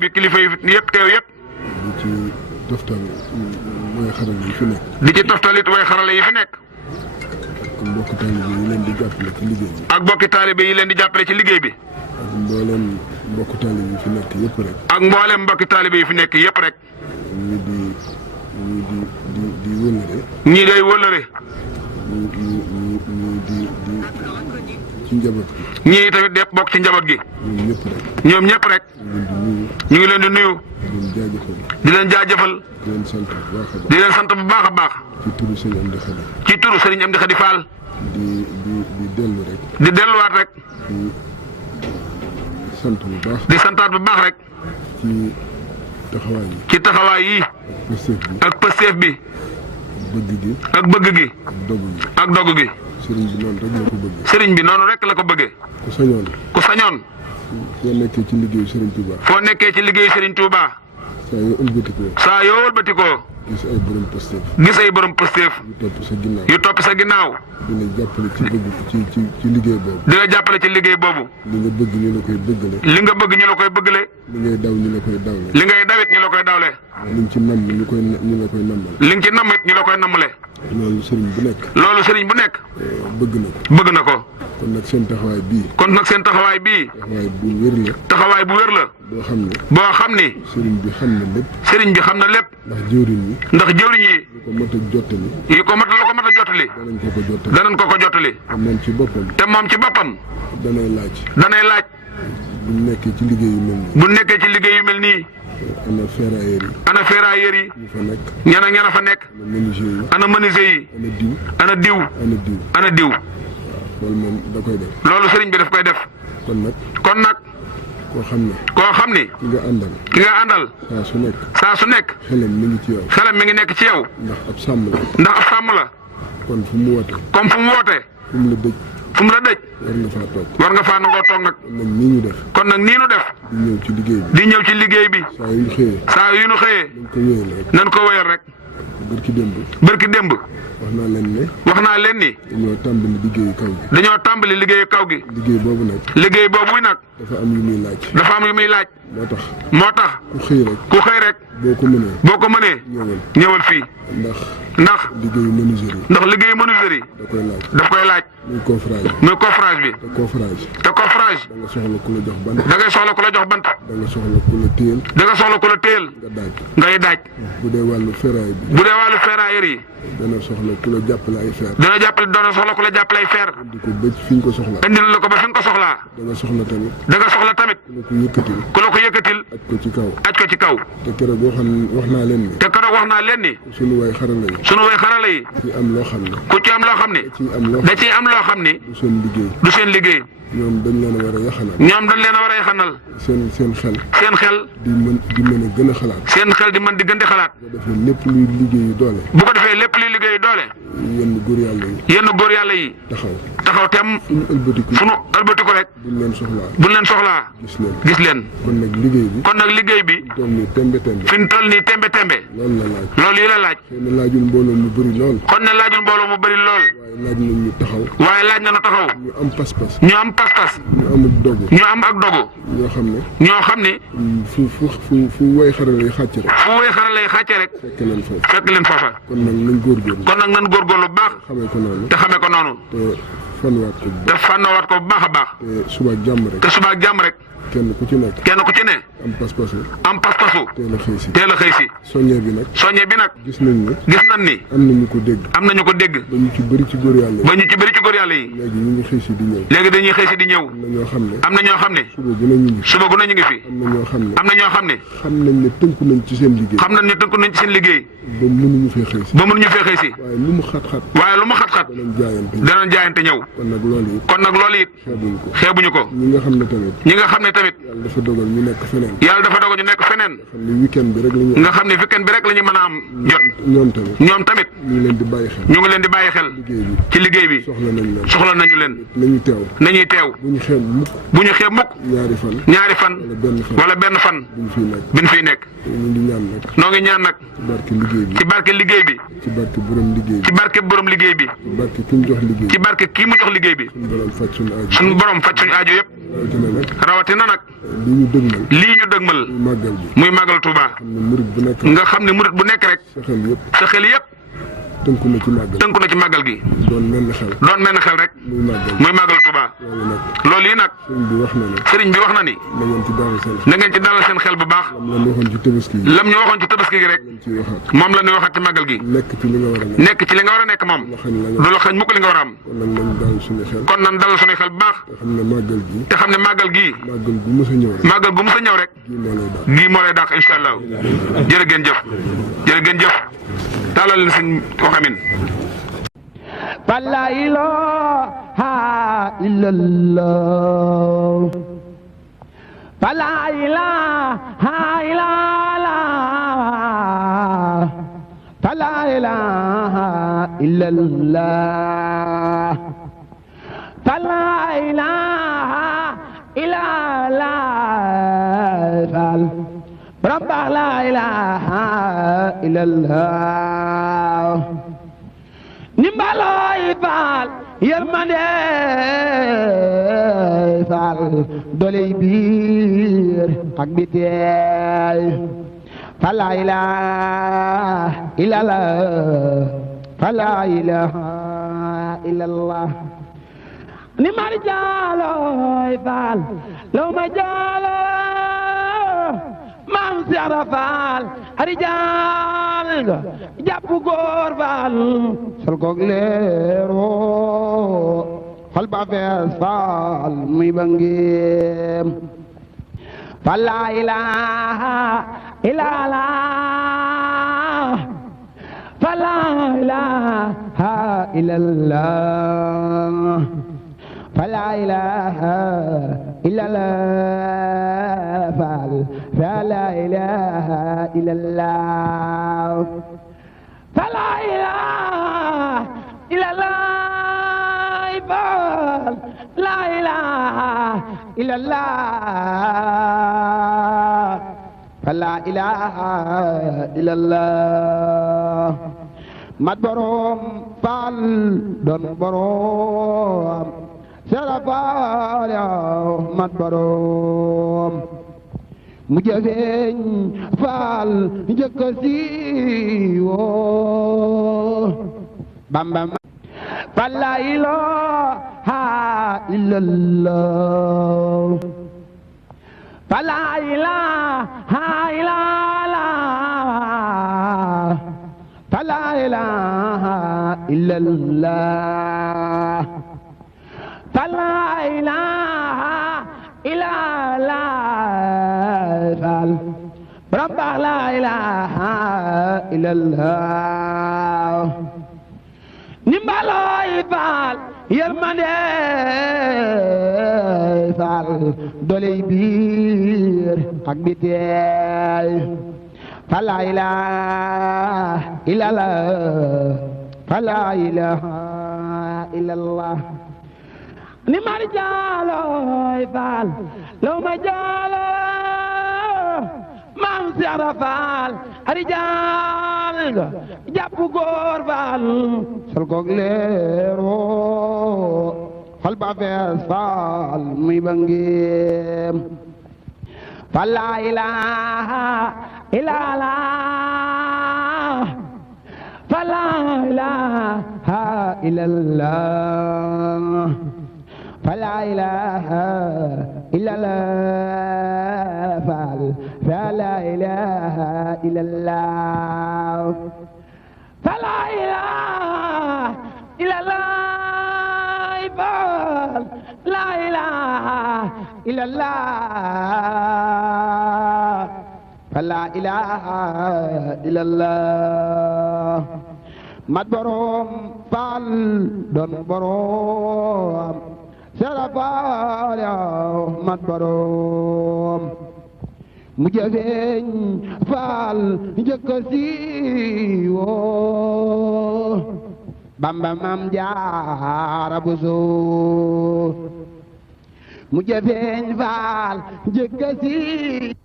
bi kilifa yi yëpp teew yëpp. di ci toftal way xarala yi fi nekk. di ci toftalit way xarala yi fi nekk. ak mbokki taalibe yi leen di jàppale ci liggéey bi. ak mbokki taalibe yi leen di jàppale ci liggéey bi. ak mboolem mbokki taalibe yi fi nekk yëpp rek. ak mboolem mbokki taalibe yi fi nekk yëpp rek. ñii di wëllëre. ñii day wëllëre. ñii di ci njaboot gi. ñii tamit de bokk ci njaboot gi. ñoom ñëpp rek. ñoom ñëpp rek. ñu ngi leen di nuyu. di leen jaajëfal. di leen jaajëfal. di leen sant bu baax a baax. di leen sant bu baax a baax. ci turu sëñ Amdi Xadi. ci turu Serigne Amdi Xadi Fall. di dellu rek. di delluwaat rek. di sant bu baax. di santaat bu baax rek. ci taxawaay yi. ci taxawaay yi. ak pësteef bi. bëgg gi. ak bëgg gi. ak dogu gi. ak dogu gi. sëriñ bi noonu rek la ko bëggee. Serigne bi noonu rek la ko bëggee. ku sañoon. ku sañoon. foo nekkee ci liggéeyu Serigne Touba. foo nekkee ci liggéeyu Serigne Touba. saa yoo ëlbatikoo. saa yoo wëlbatikoo. gis ay borom pësteef. gis ay borom pësteef. yu topp sa ginnaaw. yu topp sa ginnaaw. dina jàppale ci bëgg ci liggéey boobu. di la jàppale ci liggéey boobu. li nga bëgg ñu la koy bëggale. li nga bëgg ñu la koy bëggale. li ngay daw ñu la koy dawle. li ngay dawit ñu la koy dawle. liñ ci namm ñu la koy nammale. li nga ci namm it ñu la koy nammale. loolu sëriñ bu nekk. loolu sëriñ bu nekk. bëgg na ko. bëgg na ko. kon nag seen taxawaay bii. kon nag seen taxawaay bii. taxawaay bu wér la. taxawaay bu wér la. boo xam ne. boo xam ni. sëriñ bi xam na lépp. sëriñ bi xam na lépp. ndax jëwriñ yi. ndax jëwriñ yi. lu ko mat a jottali. yi ko mat la ko mat a jottali. danañ ko jottali. danañ ko jottali. te moom ci boppam. te moom ci boppam. danay laaj. danay laaj. bu nekkee ci liggéey yu mel nii. bu nekkee ci liggéey yu mel nii. ana ferrailleurs yi. ana ferrailleurs yi. ñu fa nekk. ñana fa nekk. ana menuisier yi. ana menuisier yi. ana diw. ana diw. ana diw. ana diw. loolu moom da koy def. loolu sëriñ bi daf koy def. kon nag. kon nag. koo xam ne. koo xam ni. ki nga àndal. ki nga àndal. saa su nekk. saa su nekk. xelam mi ngi ci yow. xelam mi ngi nekk ci yow. ndax ab sàmm la. ndax ab sàmm la. kon fu mu woote. comme fu mu wootee. fu mu la dëj. fu mu la dëj. war nga faa toog. war nga faa nangoo toog nag. kon nag nii ñu def. kon nag nii nu def. di ñëw ci liggéey bi. di ñëw ci liggéey bi. saa yu ñu xëyee. saa yu nu xëyee. dañ ko wéyal rek. nan ko wéyal rek. barki démb. barki démb. wax naa leen ne. wax naa leen ni. dañoo tàmbali liggéeyu kaw gi. dañoo tàmbali liggéeyu kaw gi. liggéey boobu nag. liggéey boobu nag. dafa am yu muy laaj. dafa am yu muy laaj. moo tax. moo tax. ku xëy rek. ku xëy rek. boo ko mënee. boo ko mënee. ñëwal fii. ndax. liggéeyu menuisier yi. ndax liggéeyu menuisier yi. da koy laaj. daf koy laaj. muy coffrage bi. muy coffrage bi. te coffrage. te coffrage. da nga soxla ku la jox bant. da ngay soxla ku la jox bant. da nga soxla ku la téyel. da nga soxla ku la téyel. nga daaj. ngay daaj. bu dee wàllu ferraille bi. bu dee wàllu ferrailleur yi. dana soxla ku la jàppale ay fer. dana soxla ku la jàppale ay fer. di ko bëj fi ñu ko soxlaa. indil la ko ba fi nga ko soxlaa. da nga soxla tamit. da nga soxla tamit. ku la ko yëkkatil. ku la ko yëkkatil. aj ko ci kaw. aj ko ci kaw. te keroog wax naa leen ni. te keroog wax naa leen ni. sunu way xarala yi. sunu way xarala yi. ci am loo xam ne. ku ci am loo xam ne. da ciy am loo xam ne. du seen liggéey. du seen liggéey. ñoom dañ leen a war a yaxanal. ñoom dañ leen a war a yaxanal. seen xel. seen xel. di mën a gën a xalaat. seen xel di mën di gën di xalaat. bu ko defee lépp luy liggéeyu doole. bu ko defee lépp luy liggéeyu doole. yenn góor yàlla yi. yenn góor yàlla yi. taxaw tem. sunu ëlbatiku rek. buñ leen soxlaa. gis leen. kon nag liggéey bi. kon nag liggéey bi. fi mu toll nii tembe tembe. loolu la laaj. loolu yi la laaj. xëy na laajul mbooloo mu bëri lool. kon ne laajul mbooloo mu bëri lool. waaye laaj na ñu taxaw. waaye laaj na taxaw. ñu am pas-pas. ñu am pas-pas. ñu am ak dogu. ñu am ak dogu. ñoo xam ne. ñoo xam ne. fu way xarala yi xàcce rek. fu way xarala yi xàcce rek. fekk leen foofa. kon nag nañ góorgóorlu. kon nag nañ góorgóorlu bu baax. xamee ko noonu. te xamee ko noonu. te fànnawaat ko bu baax a baax. te suba ak jàmm rek. te suba ak jàmm rek. kenn ku ci nekk. am pas-pasu. teel a xëy si. soññee bi nag. gis nañ ni. am nañu ko dégg. ba ñu ci bëri ci góor yàlla yi. léegi ñu ngi xëy si di ñëw. léegi dañuy xëy si di ñëw. am na ñoo xam ne. suba gu ne ñu ngi fi. am na ñoo xam ne. xam nañ ne tënku nañ ci seen liggéey. ba mënuñu fee xëy si. waaye lu mu xat-xat. danañ jaayante ñëw. kon nag loolu it. xeebuñu ko. ñi nga xam ne tamit. yàlla dafa dogal ñu nekk feneen. nga xam ne weekend bi rek la ñu mën a am jot. ñoom tamit. ñu ngi leen di bàyyi xel. ci liggéey bi. soxla nañu leen. nañuy teew. bu ñu xeeb mukk. ñaari fan. wala benn fan. biñ fiy nekk. noo ngi ñaan nag. ci barke liggéey bi. ci barke borom liggéey bi. ci barke ki mu jox liggéey bi. suñu borom faj suñu aajo yëpp. rawatina nag lii ñu dëgmal muy màggal Touba nga xam ne murit bu nekk rek sa xel yëpp tënku na ci màggal gi doon mel ne xel rek muy màggal Touba loolu yi nag sëriñ bi wax na ni na ngeen ci dalal seen xel bu baax lam ñu waxoon ci tabaski gi rek moom la ñuy waxaat ci màggal gi nekk ci li nga war a nekk moom du la xañ mukk li nga war a am kon nan dalal suñuy xel bu baax te xam ne màggal gii màggal gu mës a ñëw rek gii moo lay dàq incha allah jërë ngeen jëf taalal leen sëñ wax amin la ilaha illallah la ilaha illallah la ilaha illallah la ilaha illallah Rabba la ilaha illallah nimbaloy faal yërmande faal doley biir ak bitey fa la ilaha illallah fa la ilaha illallah ni mari jaaloy faal law ma jaalo maam Seera Faal rijaal nga jàpp góor faal sol koog leero xol ba fees faal muy bangeem fa la ilaha illallah fa la ilaha illallah fa la ilaha illallah faal fa la ilaha illallah fa la ilaha illallah faal la ilaha illallah fa la ilaha illallah mat borom faal doon borom Seera Faal mat borom mu jëfeeñ faal njëkk siiwoo Bamba fa la ilaha illallah fa la ilaha illallah fa la ilaha illallah la ilaha illallah Rabba la ilaha illallah nimbaloy faal yërmande faal doley biir ak bitey fa la ilaha illallah fa la ilaha illallah ni mari jaaloy faal law ma jaalo maam Seera Faal rijaal nga jàpp góor faal sol koog leero xol ba fees faal muy bangeem fa la ilaha illallah fa la ilaha illallah fa la ilaha illallah faal fa la ilaha illallah fa la ilaha illallah faal la ilaha illallah fa la ilaha illallah mat borom faal doon borom Seera Faal mat borom mu jëfeeñ faal njëkk siiwoo Bamba Maam Jaara Buso mu jëfeeñ faal njëkk siiwoo